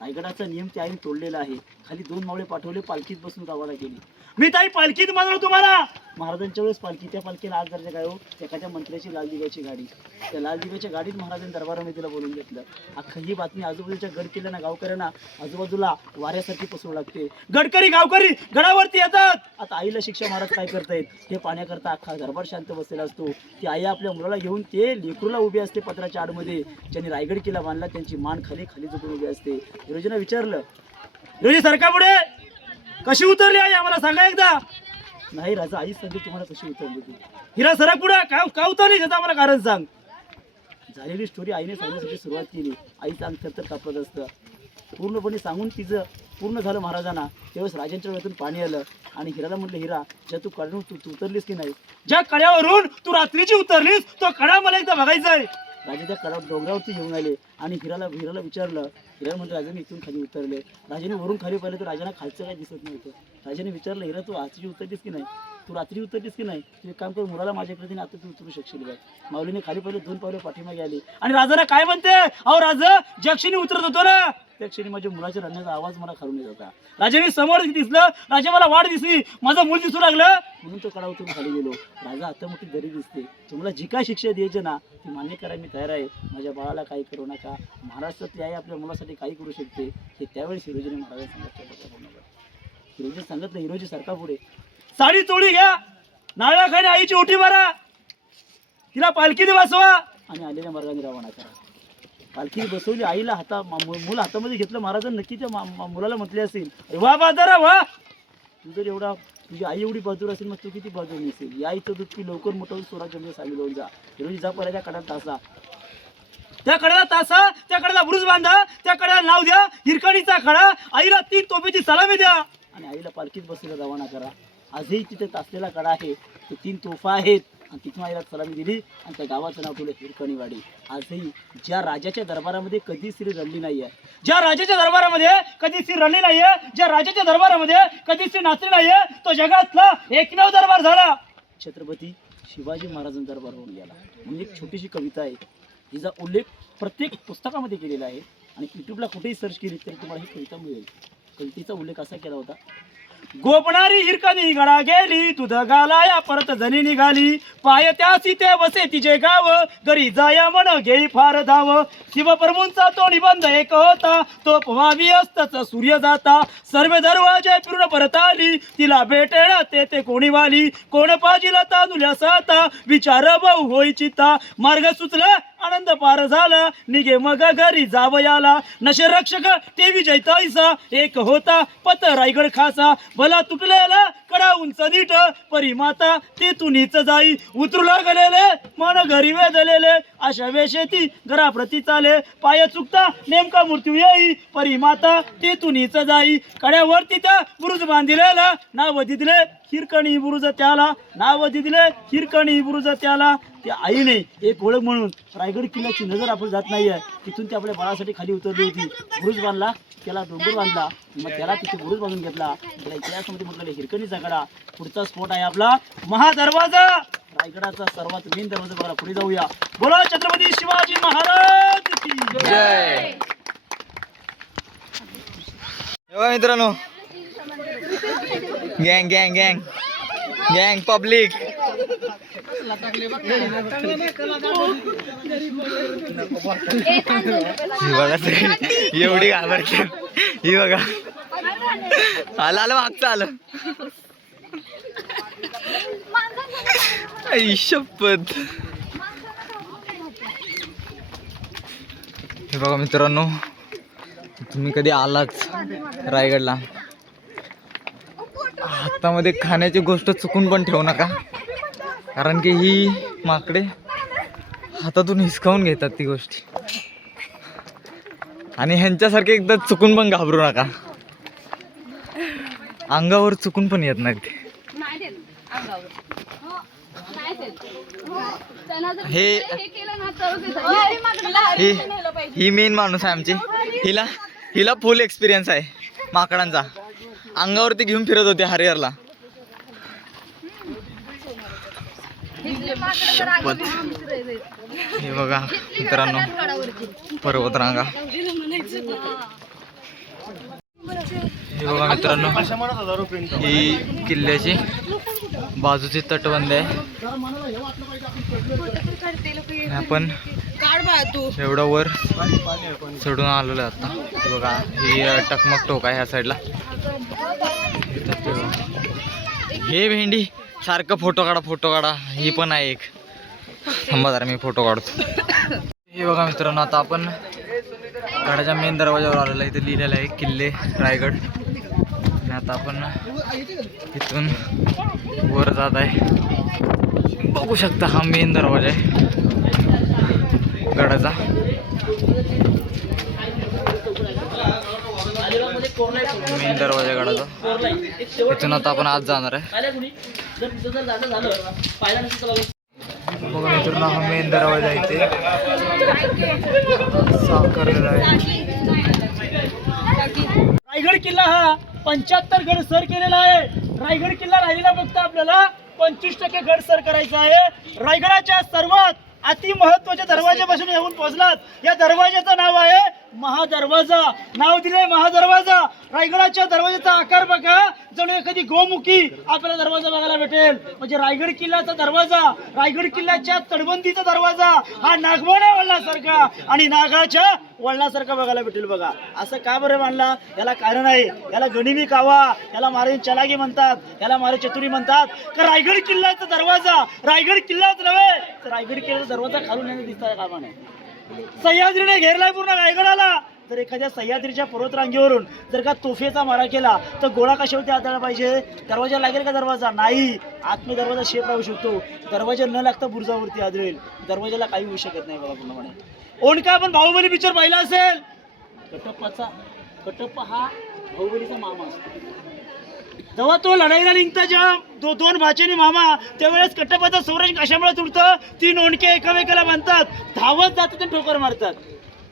रायगडाचा नियम त्या आईने तोडलेला आहे. खाली 2 मावळे पाठवले पालखीत बसून रवाना केली. मी ताई पालखीत म्हणलो तुम्हाला महाराजांच्या वेळेस पालखी त्या पालखीला आज दर्जा काय हो एखाद्या मंत्र्याची लाल दिव्याची गाडी. त्या लाल दिव्याच्या गाडीत महाराजांनी दरबारामध्ये तिला बोलून घेतलं. अख्खी ही बातमी आजूबाजूच्या गड किल्ल्यांना गावकऱ्यांना आजूबाजूला वाऱ्यासारखी पसरू लागते. गडकरी गावकरी गडावरती येतात. आता आईला शिक्षा महाराज काय करतायत हे पाण्याकरता अख्खा दरबार शांत बसलेला असतो. ती आई आपल्या मुलाला घेऊन ते लेकरूला उभी असते पत्राच्या आडमध्ये. ज्यांनी रायगड किल्ला बांधला त्यांची मान खाली झुकून उभी असते. हिरोजीनं विचारलं, हिरोजी सरका पुढे, कशी उतरली आई आम्हाला सांगा एकदा. नाही राजा, आईच सांगते तुम्हाला कशी उतरली ती. हिरा सरक पुढे, का उतरली त्याचं आम्हाला कारण सांग. झालेली स्टोरी आईने सांगण्यासाठी सुरुवात केली. आईचं अंग थरथर कापत असतं. पूर्णपणे सांगून तिचं पूर्ण झालं महाराजांना. त्यावेळेस राजांच्या डोळ्यातून पाणी आलं आणि हिराला म्हटलं, हिरा ज्या तू कड्यावरून तू उतरलीस की नाही, ज्या कड्यावरून तू रात्रीची उतरलीस तो कडा मला एकदा बघायचा आहे. राजा त्या कडा डोंगरावरती घेऊन आले आणि हिराला विचारलं. हिरा म्हणतो, राजाने इथून खाली उतरले. राजाने वरून खाली पाहिलं तर राजाला खालचं काही दिसत नव्हतं. राजाने विचारलं, हिरा तू आजची उतरलीस की नाही, तू रात्री उतरलीस की नाही, तू एक काम कर, मुलाला माझ्याकडे आता तू उतरू शकशील बघ. माऊलीने खाली पाहिलं, 2 पावले पाठीमागे आली आणि राजाला काय म्हणते, अहो राजा ज्या क्षणी उतरत होतो ना त्या क्षणी माझ्या मुलाच्या रडण्याचा आवाज मला खालून येत होता. राजाने समोर दिसलं, राजा मला वाट दिसली, माझं मूल दिसू लागलं म्हणून तो कडा उतरून खाली गेलो. राजा आता मोठी दरी दिसते, तुम्हाला जी काय शिक्षा द्यायची ना ती मान्य करायला मी तयार आहे. माझ्या बाळाला काही करू नका, महाराष्ट्रातली आई आपल्या मुलासाठी काही करू शकते. हे त्यावेळेस हिरोजीने महाराजांना सांगितलं. हिरोजी सांगितलं, हिरोजी सरका पुढे, साडी चोळी घ्या, नारळाखाने आईची ओटी मारा, तिला पालखीने बसवा आणि आलेल्या मार्गाने रवाना करा. पालखी बसवली, आईला मूल हातामध्ये घेतलं. महाराजांना नक्की त्या मुलाला म्हटले असेल, वा बाजारा वा, तू जर एवढा, तुझी आई एवढी बहादूर असेल मग तू किती बहादूर नसेल. या आईचं दूध की लवकर मोठं स्वराज्यामध्ये सामील होऊन जा. हिरोजी जा पर्यंत त्या कड्याला तासा, त्या कड्याला तासा, त्या कड्याला बुरुज बांधा, त्या कड्याला नाव द्या हिरकणीचा खडा, आईला 3 तोफेची सलामी द्या आणि आईला पालखीत बसलेला रवाना करा. आजही तिथे तासलेला कडा आहे, ते 3 तोफा आहेत आणि तिथून आईला सलामी दिली आणि त्या गावाचं नाव ठेवलं हिरकणीवाडी. आजही ज्या राजाच्या दरबारामध्ये कधी स्त्री रडली नाहीये, ज्या राजाच्या दरबारामध्ये कधी स्त्री रडली नाहीये, ज्या राजाच्या दरबारामध्ये कधी स्त्री नाचली नाहीये, तो जगातला एकमेव दरबार झाला छत्रपती शिवाजी महाराजांचा दरबार होऊन गेला. म्हणजे एक छोटीशी कविता आहे, हिचा उल्लेख प्रत्येक पुस्तकामध्ये केलेला आहे आणि यूट्यूबला कुठेही सर्च केली तरी तुम्हाला ही कविता मिळेल. कवितेचा उल्लेख असा केला होता, गोपणारी हिरकणी गडा गेली, दूध घालाया परत जणी निघाली, पाय त्यासी ते बसे तिचे गाव, घरी जाया मन घेई फार धाव, शिवप्रभूंचा तो निबंध एक होता, तो पवावी असतच सूर्य जाता, सर्व दरवाजे फिरून परत आली, तिला भेटेना ते कोणी वाली, कोण पाजिला तांदुल्या साता, विचार भाऊ होई चिता, मार्ग सुचला आनंद पार झाला, निघे मग घरी जावयाला, नशे रक्षक ते विजय ताईसा, एक होता पत रायगड खासा, भला तुटलेला कडा उंच नीट, परी माता ते तुनीच जाई, उतरू लागलेले मन घरी वेधलेले, अशा वेशेती घराप्रती चाले, पाय चुकता नेमका मृत्यू येई, परी माता ते तुनीच जाई, कड्यावरती त्या बुरुज बांधिलेला, नाव दिदले हिरकणी बुरुज त्याला, नाव दिदले हिरकणी बुरुज त्याला. त्या आईने एक ओळख म्हणून रायगड किल्ल्याची नजर आपण जात नाही आहे, तिथून ती आपल्या बाळासाठी खाली उतरली होती. बुरुज बांधला, त्याला डोंगर बांधला, मग त्याला तिथे बुरुज बांधून घेतला. त्याला इतिहासामध्ये म्हटलेलं हिरकणीचा कडा. पुढचा स्पॉट आहे आपला महादरवाजा, रायगडाचा सर्वात मेन दरवाजा. बघा पुढे जाऊया. बोला छत्रपती शिवाजी महाराज की जय. मित्रांनो, गँग गँग गँग गँग पब्लिक, बघा एवढी घाबरते ही बघा. आलं मागचं आलं. शपथ. हे बघा मित्रांनो, तुम्ही कधी आलाच रायगडला, हातामध्ये खाण्याची गोष्ट चुकून पण ठेवू नका, कारण की ही माकडे हातातून हिसकावून घेतात ती गोष्टी, आणि ह्यांच्यासारखे एकदा चुकून पण घाबरू नका. अंगावर चुकून पण येत नाहीत. ही मेन माणूस आहे आमची. हिला फुल एक्सपिरियन्स आहे माकडांचा. अंगावरती घेऊन फिरत होते हरिहरला. हे बघा मित्रांनो, पर्वत रांगा. हे बघा मित्रांनो, ही किल्ल्याची बाजूची तटबंदी आहे. आपण एवढं वर चढून आलेलो आहे आता. बघा ही टकमक टोक आहे ह्या साईडला. हे भेंडी सारखं फोटो काढा. ही पण आहे एक. थांबा जरा मी फोटो काढतो. हे बघा मित्रांनो, आता आपण गडाच्या मेन दरवाजावर आलेला इथे लिहिलेलं आहे किल्ले रायगड. आणि आता आपण इथून वर जात आहे. बघू शकता हा मेन दरवाजा आहे गडाचा. मेन दरवाजा गडाचा. इथून आता आपण आज जाणार आहे. बघा मित्रांनो हा मेन दरवाजा आहे इथे साफ करलेला आहे. रायगड किल्ला हा 75 गड सर केलेला आहे. रायगड किल्ला राहिलेला फक्त आपल्याला 25% गड सर करायचा आहे. रायगडाच्या सर्वात अति महत्वाच्या दरवाजापासून येऊन पोहोचलात. या दरवाजाचं नाव आहे महादरवाजा. नाव दिले महादरवाजा. रायगडाच्या दरवाजाचा आकार बघा, जणू एखादी गोमुखी आपल्याला दरवाजा बघायला भेटेल. म्हणजे रायगड किल्ल्याचा दरवाजा, रायगड किल्ल्याच्या तटबंदीचा दरवाजा हा नागमोड्या वळणासारखा आणि नागाच्या वळणासारखा बघायला भेटेल. बघा असं का बरं मानला, याला कारण आहे. याला गनिमी कावा, याला मारे चलागी म्हणतात, याला मारे चतुरी म्हणतात. तर रायगड किल्ल्याचा दरवाजा, रायगड किल्लाच नव्हे तर रायगड किल्ल्याचा दरवाजा खालून येणे दिसताय कामा नये. सह्याद्रीने घेरलाय पूर्ण रायगडाला. जर एखाद्या सह्याद्रीच्या पर्वतरांगेवरून जर का तोफेचा मारा केला तर गोळा कशावरती हाताळला पाहिजे? दरवाजा लागेल का? दरवाजा नाही. आतमध्ये दरवाजा शेप राहू शकतो, दरवाजा न लागता बुर्जावरती आदळेल. दरवाजाला काही होऊ शकत नाही. बघा पूर्णपणे ओणका आपण बाहुबली पिक्चर पाहिला असेल. कटप्पा हा बाहुबलीचा मामा असतो. जेव्हा तो लढाईला निघता, जेव्हा दोन भाचेनी मामा, त्यावेळेस कटप्पाचा संरक्षण कशामुळे तुटतं? 3 ओणके एकामेकाला बांधतात, धावत जातात आणि ठोकर मारतात.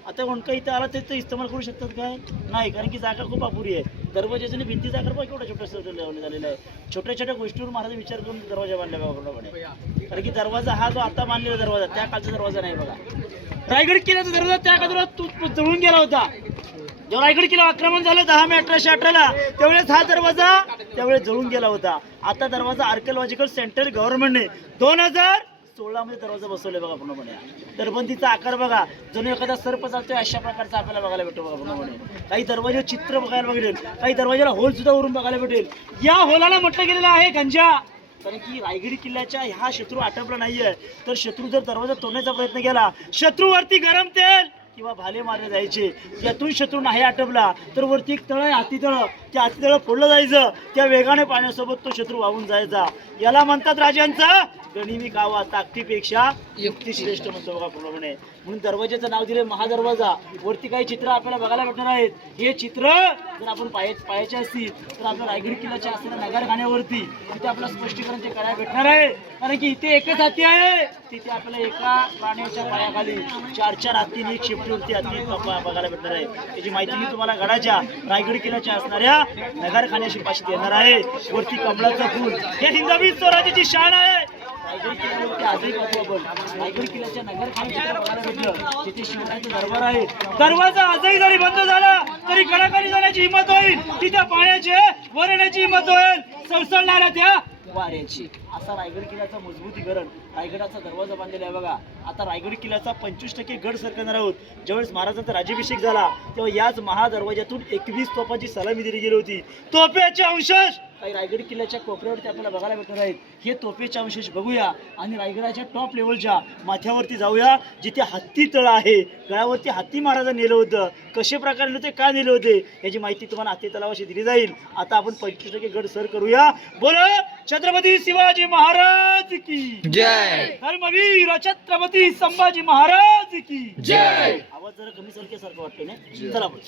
आता ओणका इथं आला तर इस्तेमाल करू शकतात काय? नाही, कारण की जागा खूप अपुरी आहे. दरवाजाचं आणि भिंतीचा आकार बघा केवढा छोटा झालेला आहे. छोट्या छोट्या गोष्टीवर महाराज विचार करून दरवाजा बांधला बघा. कारण की दरवाजा हा जो आता बांधलेला दरवाजा त्या काळचा दरवाजा नाही. बघा रायगड किल्ल्याचा दरवाजा त्या काळात जळून गेला होता. जेव्हा रायगड किल्ला आक्रमण झालं 10 मे 1818ला, त्यावेळेस हा दरवाजा त्यावेळेस जळून गेला होता. आता दरवाजा आर्किओलॉजिकल सेंटर गव्हर्नमेंटने 2016 मध्ये दरवाजा बसवले. बघा पूर्णपणे तटबंदीचा आकार बघा, जणू एखादा सर्प चालतोय अशा प्रकारचा आपल्याला बघायला भेटतो. बघा पूर्णपणे काही दरवाजे चित्र बघायला भेटेल, काही दरवाजाला होल सुद्धा वरून बघायला भेटेल. या होलाला म्हटलं गेलेलं आहे गंजा. कारण की रायगड किल्ल्याच्या ह्या शत्रू आटपला नाहीये, तर शत्रू जर दरवाजा तोडण्याचा प्रयत्न केला, शत्रूवरती गरम तेल किंवा भाले मारले जायचे. त्यातून शत्रू नाही आटपला तर वरती एक तळ आहे, हातीतळं. त्या हातीतळं फोडलं जायचं, त्या वेगाने पाण्यासोबत तो शत्रू वाहून जायचा. याला म्हणतात राजांचा गनिमी कावा. ताकदीपेक्षा युक्ती श्रेष्ठ म्हणतो बघा पूर्णपणे. म्हणून दरवाजाचं नाव दिले महादरवाजा. वरती काही चित्र आपल्याला बघायला भेटणार आहेत. हे चित्र जर आपण पाहायचे असतील तर आपल्या रायगड किल्ल्याच्या असलेल्या नगरखान्यावरती तिथे आपल्याला स्पष्टीकरण ते करायला भेटणार आहे. कारण की इथे एकच हत्ती आहे, तिथे आपल्याला एका प्राण्याच्या पायाखाली 4-4 हत्तीने शिफ्टीवरती हत्ती बघायला भेटणार आहे. त्याची माहिती मी तुम्हाला गडाच्या रायगड किल्ल्याच्या असणाऱ्या नगरखान्याशी पाशी देणार आहे. वरती कमळाचं फूल हे हिंदवी स्वराज्याची शान आहे. रायगड किल्ल्यावरती आजही पाहतो आपण. रायगड किल्ल्याच्या नगरखान्यात बघायला भेटलं तिथे शिवरायाचा दरबार आहे. दरवाजा आजही जरी बंद झाला तरी कडाकडी जाण्याची हिंमत होईल, तिथे पाण्याचे वर येण्याची हिंमत होईल, सळसळणाऱ्या त्या वाऱ्याची. असा रायगड किल्ल्याचा मजबूतीकरण, रायगडाचा दरवाजा बांधलेला आहे. बघा आता रायगड किल्ल्याचा 25% गड सर करणार आहोत. ज्यावेळेस महाराजांचा राज्याभिषेक झाला तेव्हा याच महादरवाजातून 21 तोफांची सलामी दिली गेली होती. तोफेचे अवशेष काही रायगड किल्ल्याच्या कोपऱ्यावरती आपल्याला बघायला भेटणार आहेत. हे तोफेचे अवशेष बघूया आणि रायगडाच्या टॉप लेवलच्या माथ्यावरती जाऊया, जिथे हत्ती तळ आहे. गळावरती हत्ती महाराजांनी नेलं होतं. कशा प्रकारे होते, का नेले होते, याची माहिती तुम्हाला हत्ती तलावाशी दिली जाईल. आता आपण 25% गड सर करूया. बोलो छत्रपती शिवाजी महाराज की जय. धर्मवीर छत्रपती संभाजी महाराज की जय. आवाज जरा कमी सारख्यासारखं वाटतं ना. चला बोल.